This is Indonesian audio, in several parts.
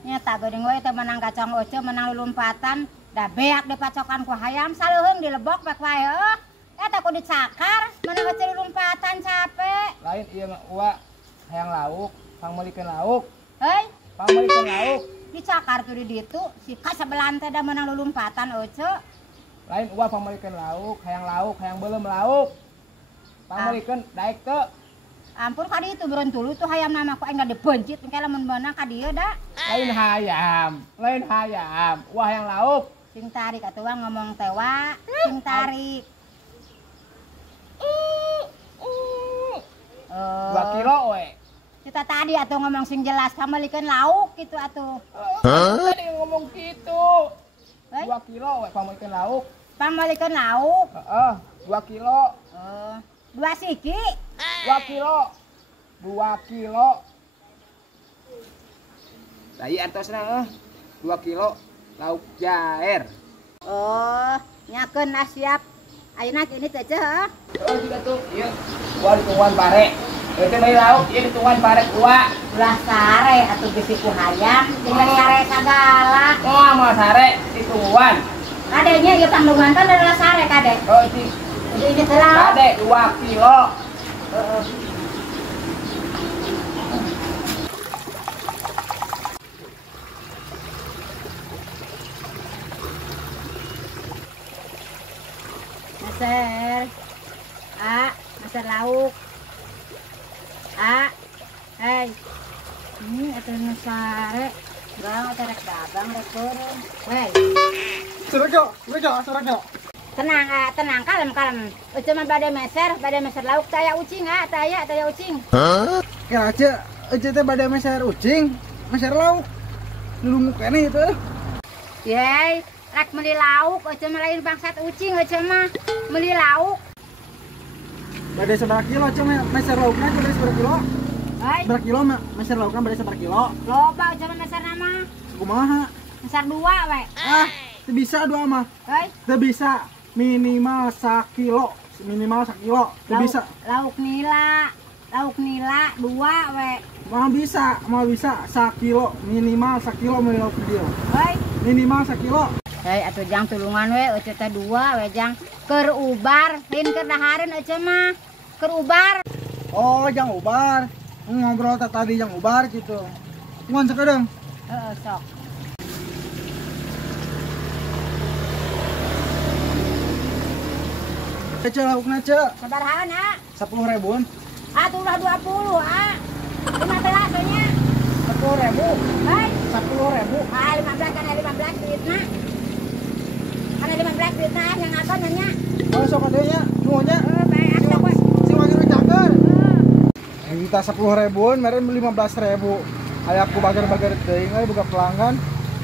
Nyata geuning we teh menang kacang oce menang lompatan da beak di pacokan ku hayam saleuheung dilebok pek wae heuh. Eta ku dicakar menang oce lompatan capek. Lain ieu mah uwa hayang lauk, pangmeulikeun lauk. Heuy, Pangmeulikeun lauk. dicakar tuh di ditu si ka sebelah teh da menang lompatan oce. Lain uwa pangmeulikeun lauk, hayang beuleum lauk. Pangmeulikeun daek teu. Ampun ka ditu beureun tuluy tuh hayam nama ku aing da dibencit engke lamun beunang ka dieu da. Lain hayam. Uwa hayang lauk. Sing tarik atuh ngomong teh wa, sing tarik. 2 kilo we. Kita tadi atuh ngomong sing jelas pameulikeun lauk gitu atuh. Tadi ngomong gitu. Hei? 2 kilo we pangmeulikeun lauk. Pameulikeun lauk. Heeh, 2 kilo. 2 siki. 2 kilo. 2 kilo. Tadi artosna 2 kilo lauk jaer. Oh, nyakeun siap. Ayeuna ini teh heuh. Oh, juga tuh. Ieu gua ditungguan bare. Itu mah lauk, ieu ditungguan bare gua. Ulah sare atuh bisi ku hayam, jeung sare sagala. Oh, mau sare ditungguan. Kadenya ieu pangdungan kan adalah sare kade. Oh, itu. Ini teh lauk. Kade 2 kilo. Heeh. Maser. Maser lauk. Hei. Ini atuh nu sare. Gang atuh rek dagang rek beureum. Hei. Surajo. Tenang, kalem. Euceun mah bade meser lauk teh aya ucing teh aya ucing. Ya aja, teh bade meser ucing, meser lauk. Lulungu keneh itu. Yey, rek meuli lauk, euceun mah lain bangsat ucing euceun mah. Meuli lauk. Bade seberapa kilo cuma meser lauknya bade seberapa kilo? Hei, Seberapa kilo mah meser lauknya bade seberapa kilo? loba euceun mah meserna mah. Kumaha? Meser 2 we. Teu bisa 2 mah. Hei, Teu bisa minimal 1 kilo. Teu bisa. Lauk nila 2 we. Mah bisa 1 kilo minimal 1 kilo meuli lauk dia. Hei, Minimal 1 kilo. hei atuh jang tulungan we euceun teh 2 we jang. Keur ubar, hin keur dahareun euceun mah. Keur ubar. Oh, jang ubar. Ngobrol tadi jang ubar gitu. Ngon sakedeung. Heeh, sok. Cek laukna cek. Sabarahaan 10 ribuan. Atuh ulah 20 15 nya. 10 ribu. Hei, 10 ribu. 15 kan 15 duitna. Kana 15 duitna yang akon nya. Oh, sok atuh nya. Nuhunnya. Bae sok we. Si wajib cager. Kita 10 ribuan, meren 15 ribu. Aya aku bager-bager teuing euy buka pelanggan.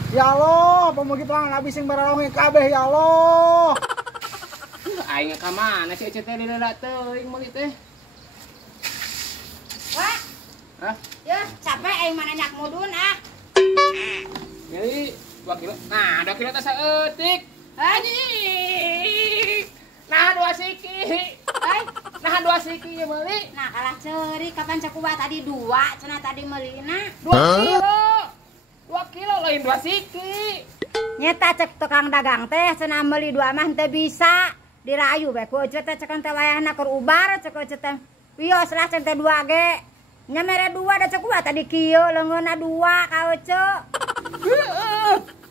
Ya Allah, pemugi pelanggan habis yang baralonge kabeh ya Allah. Aing ka mana sih teh lila teuing meuli teh. Wah, Hah? ya capek aing mana nyak mudun Jadi 2 kilo. Nah, 2 kilo teh saeutik. Anjing. Nah, 2 siki. Hei, Nah, 2 siki ye meuli. nah kalah ceuri kapan cakuba tadi 2, cenah tadi meulina. 2 kilo. 2 kilo lain 2 siki. Nyeta cek tukang dagang teh cenah meuli 2 mah teu bisa. Dirayu bae ku euceut teh cekeun teh wayahna keur ubar cek euceut teh. Wios lah cek teh 2 ge. Nya mere 2 da cek gua tadi kieu leungeunna 2 ka euceut.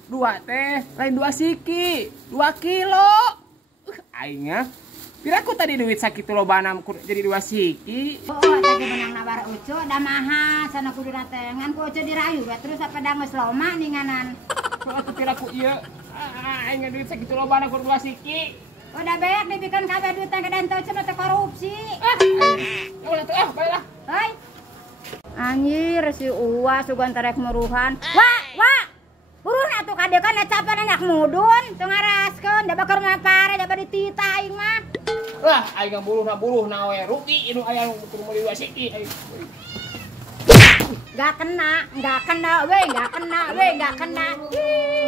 2 teh lain 2 siki. 2 kilo. Aingnya piraku tadi duit sakitu lobana jadi 2 siki. Oh, tadi menang nabar ucu da maha sana kuduna teh ngan ku ucu dirayu bae terus apa da geus loma ninganan. Kalau atuh piraku ieu aing duit sakitu lobana kur 2 siki. Udah beak dipikeun kabeh duit teh kedan teu cenah teh korupsi. Ulah tuh baiklah. Hei. Anjir si Uwa sugan tarek meruhan. Wah. Burun atuh kade kan capan anak mudun teu ngaraskeun da bakar mah pare da bade tita aing mah. Lah aing buluh-na we rugi inu aya keur meuli 2 siki. Gak kena. Ih.